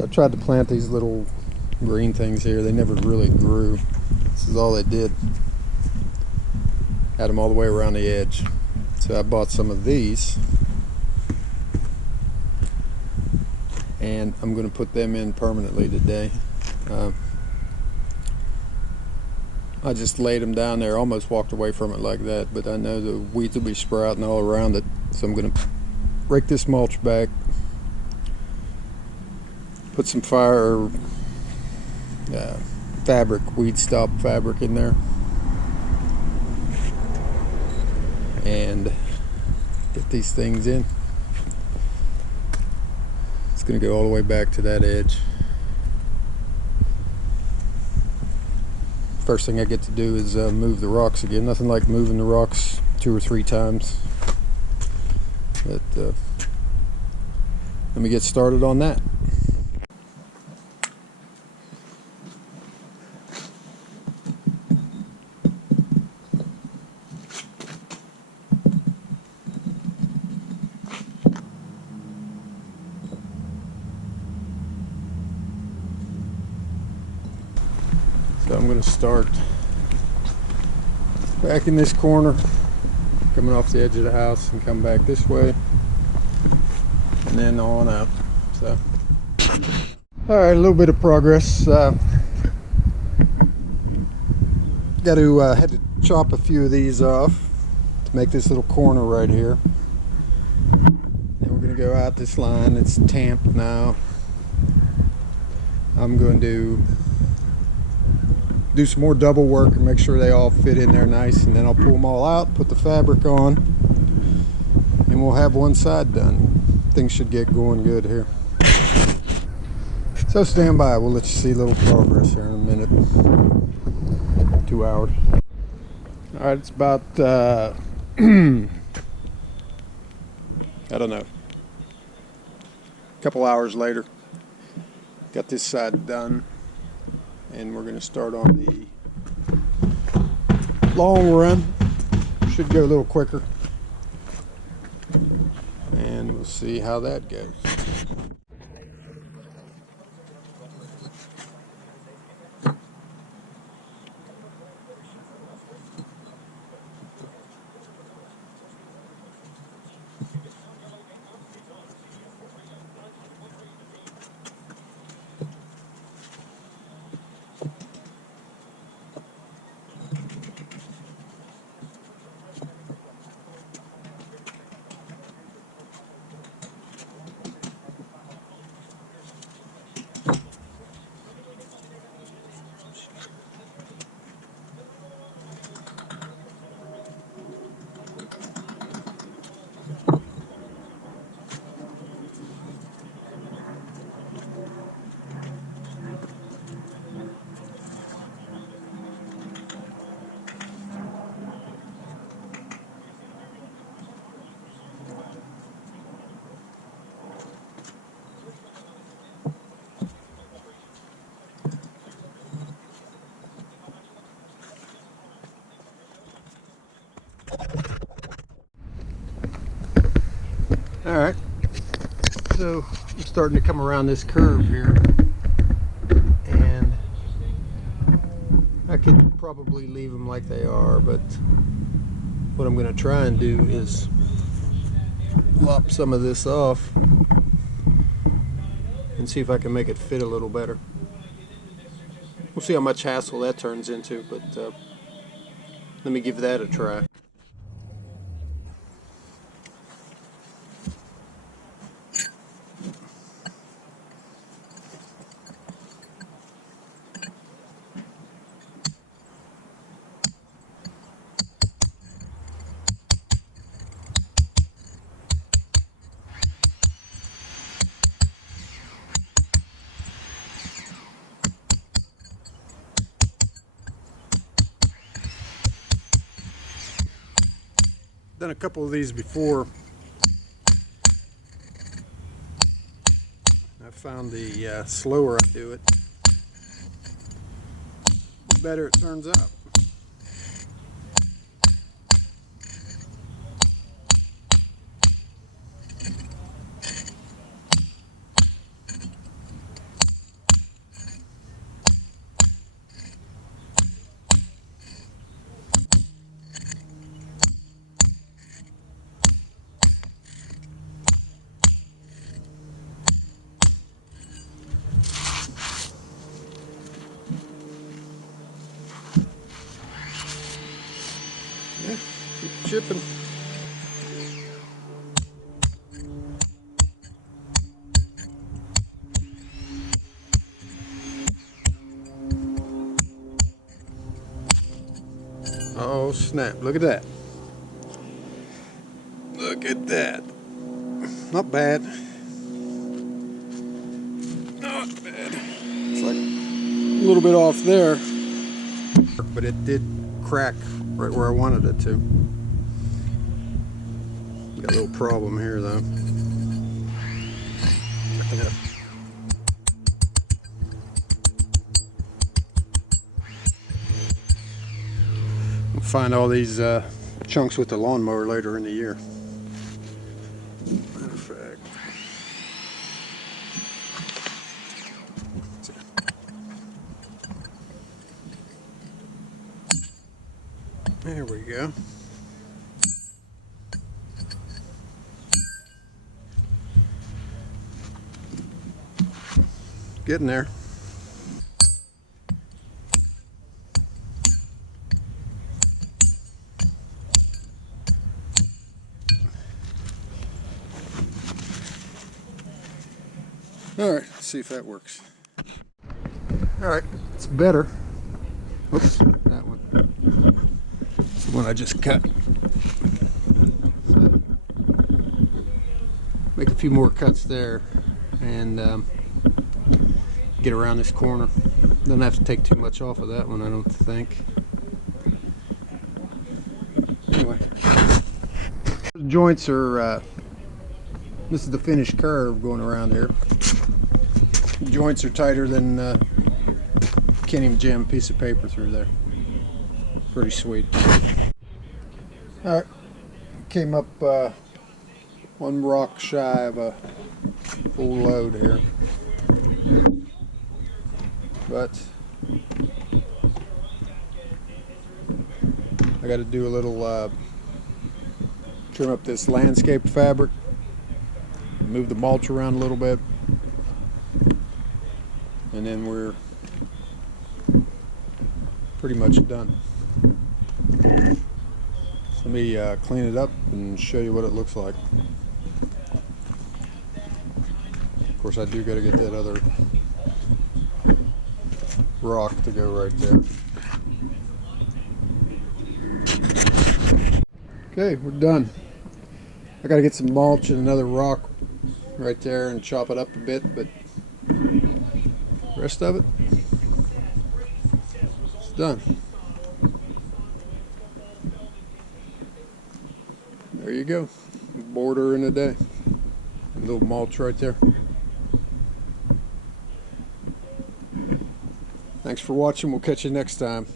So I tried to plant these little green things here. They never really grew. This is all they did. Had them all the way around the edge. So I bought some of these, and I'm going to put them in permanently today. I just laid them down there, almost walked away from it like that, but I know the weeds will be sprouting all around it, so I'm going to rake this mulch back, put some fabric, weed stop fabric in there, and get these things in. It's going to go all the way back to that edge. First thing I get to do is move the rocks again. Nothing like moving the rocks 2 or 3 times. But let me get started on that. So I'm going to start back in this corner, coming off the edge of the house, and come back this way, and then on up. So, all right, a little bit of progress. Got to had to chop a few of these off to make this little corner right here. Then we're going to go out this line. It's tamped now. I'm going to do some more double work and make sure they all fit in there nice, and then I'll pull them all out, put the fabric on, and we'll have one side done. Things should get going good here. So stand by, we'll let you see a little progress here in a minute. 2 hours. Alright, it's about I don't know, a couple hours later. Got this side done, and we're going to start on the long run. Should go a little quicker, and we'll see how that goes. Alright, so I'm starting to come around this curve here, and I could probably leave them like they are, but what I'm going to try and do is lop some of this off and see if I can make it fit a little better. We'll see how much hassle that turns into, but let me give that a try. Done a couple of these before. I found the slower I do it, the better it turns out. chipping. Oh snap, look at that. Look at that. Not bad. Not bad. It's like a little bit off there, but it did crack right where I wanted it to. Got a little problem here though. We'll find all these chunks with the lawnmower later in the year. Matter of fact. There we go. Getting there. All right, let's see if that works. All right, it's better. Oops, that one. It's the one I just cut. So, make a few more cuts there and get around this corner. Don't have to take too much off of that one, I don't think. Anyway, the joints are, this is the finished curve going around here. The joints are tighter than, can't even jam a piece of paper through there. Pretty sweet. Alright, came up one rock shy of a full load here. But I got to do a little trim up this landscape fabric, move the mulch around a little bit, and then we're pretty much done. Let me clean it up and show you what it looks like. Of course, I do got to get that other rock to go right there. Okay, we're done. I got to get some mulch and another rock right there and chop it up a bit, but the rest of it, it's done. There you go. Border in a day. A little mulch right there. Thanks for watching. We'll catch you next time.